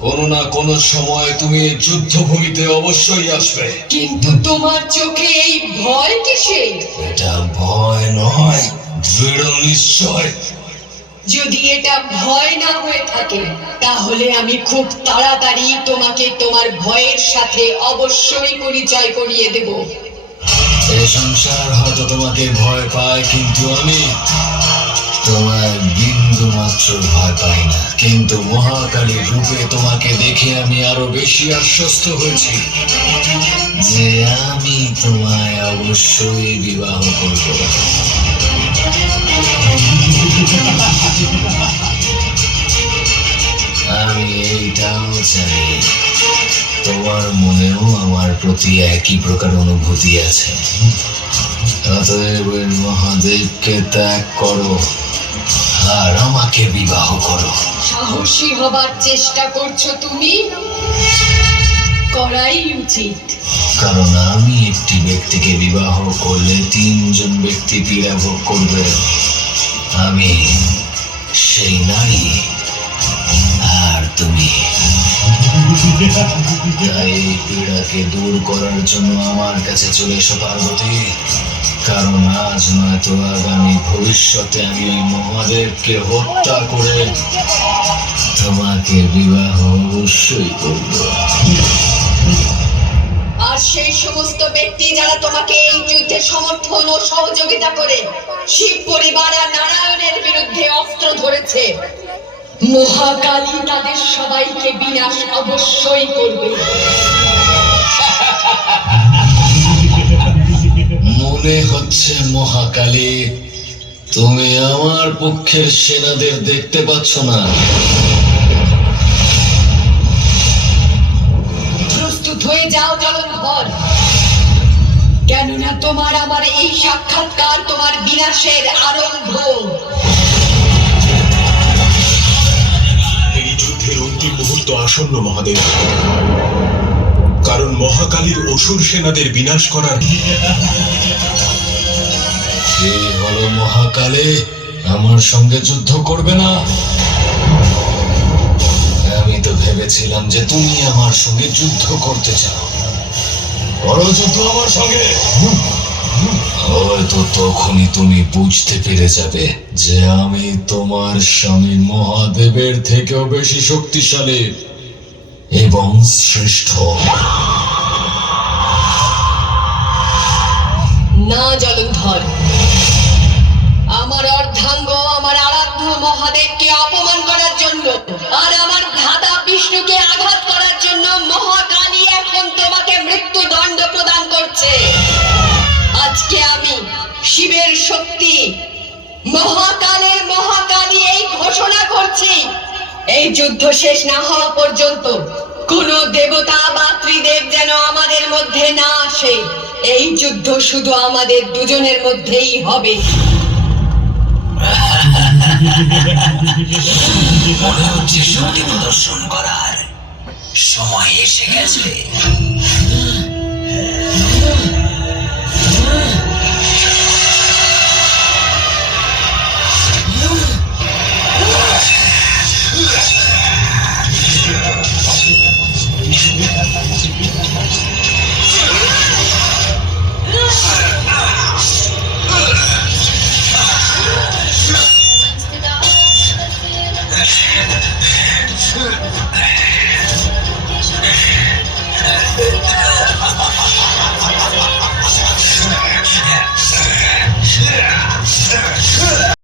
কোনো না কোনো সময় তুমি যুদ্ধভূমিতে অবশ্যই আসবে। কিন্তু তোমার চোখে এই ভয় কিসে এটা ভয় নয় দৃঢ় নিশ্চয়। যদি এটা ভয় না হয়ে থাকে তাহলে আমি খুব তাড়াতাড়ি তোমাকে তোমার ভয়ের সাথে অবশ্যই পরিচয় করিয়ে দেব। এই সংসার হয়তো তোমাকে ভয় পায় কিন্তু আমি তোমার বিন্দু মাত্র ভয় পাই কিন্তু মহাকালীর রূপে তোমাকে দেখে আমি আরও বেশি আশ্বস্ত হয়েছি যে আমি তোমায় অবশ্যই বিবাহ করব। আমি এইটাও চাই। তোমার মনেও আমার প্রতি একই প্রকার অনুভূতি আছে। অতএব মহাদেবকে ত্যাগ করো আর আমাকে বিবাহ করো। সাহসী হবার চেষ্টা করছ তুমি? করাই উচিত। কারণ আমি একটি ব্যক্তিকে বিবাহ করলে তিনজন ব্যক্তি পীড়া ভোগ করবে। আমি সেই নারী, আর তুমি। তাই পীড়াকে দূর করার জন্য আমার কাছে চলে এসো, পার্বতী। কারণ আজ নয়তো আগামী ভবিষ্যতে আমি ওই মহাদেবকে হত্যা করে তোমাকে বিবাহ অবশ্যই করব। আর সেই সমস্ত ব্যক্তি যারা তোমাকে এই যুদ্ধে সমর্থন ও সহযোগিতা করে শিব পরিবার আর নারায়ণের বিরুদ্ধে অস্ত্র ধরেছে, মহাকালী তাদের সবাইকে বিনাশ অবশ্যই করবে। মনে হচ্ছে মহাকালী। তুমি আমার পক্ষের সেনাদের দেখতে পাচ্ছ না। প্রস্তুত হয়ে যাও জলন্ধর কেননা তোমার আমার এই সাক্ষাৎকার তোমার বিনাশের আরম্ভ। এই যুদ্ধের অন্তিম মুহূর্ত আসন্ন মহাদেব। কারণ মহাকালীর অসুর সেনাদের বিনাশ করার হলো মহাকালী, আমার সঙ্গে যুদ্ধ করবে না। আমি তো ভেবেছিলাম যে তুমি আমার সঙ্গে যুদ্ধ করতে চাও। বড় যুদ্ধ আমার সঙ্গে। হয়তো তখনই তুমি বুঝতে পেরে যাবে যে আমি তোমার স্বামী মহাদেবের থেকেও বেশি শক্তিশালী। এবং শ্রেষ্ঠ না, জলন্ধর। আমার অর্ধাঙ্গ, আমার আরাধ্য মহাদেবকে অপমান করার জন্য আর আমার ভ্রাতা বিষ্ণুকে আঘাত করার জন্য মহাকালী এখন তোমাকে মৃত্যুদণ্ড প্রদান করছে। আজকে আমি শিবের শক্তি, মহাকালের মহাকালী এই ঘোষণা করছি। এই যুদ্ধ শেষ না হওয়া পর্যন্ত কোন দেবতা বা ত্রিদেব যেন আমাদের মধ্যে না আসে। এই যুদ্ধ শুধু আমাদের দুজনের মধ্যেই হবে। মনে হচ্ছে প্রদর্শন করার সময় এসে গেছে।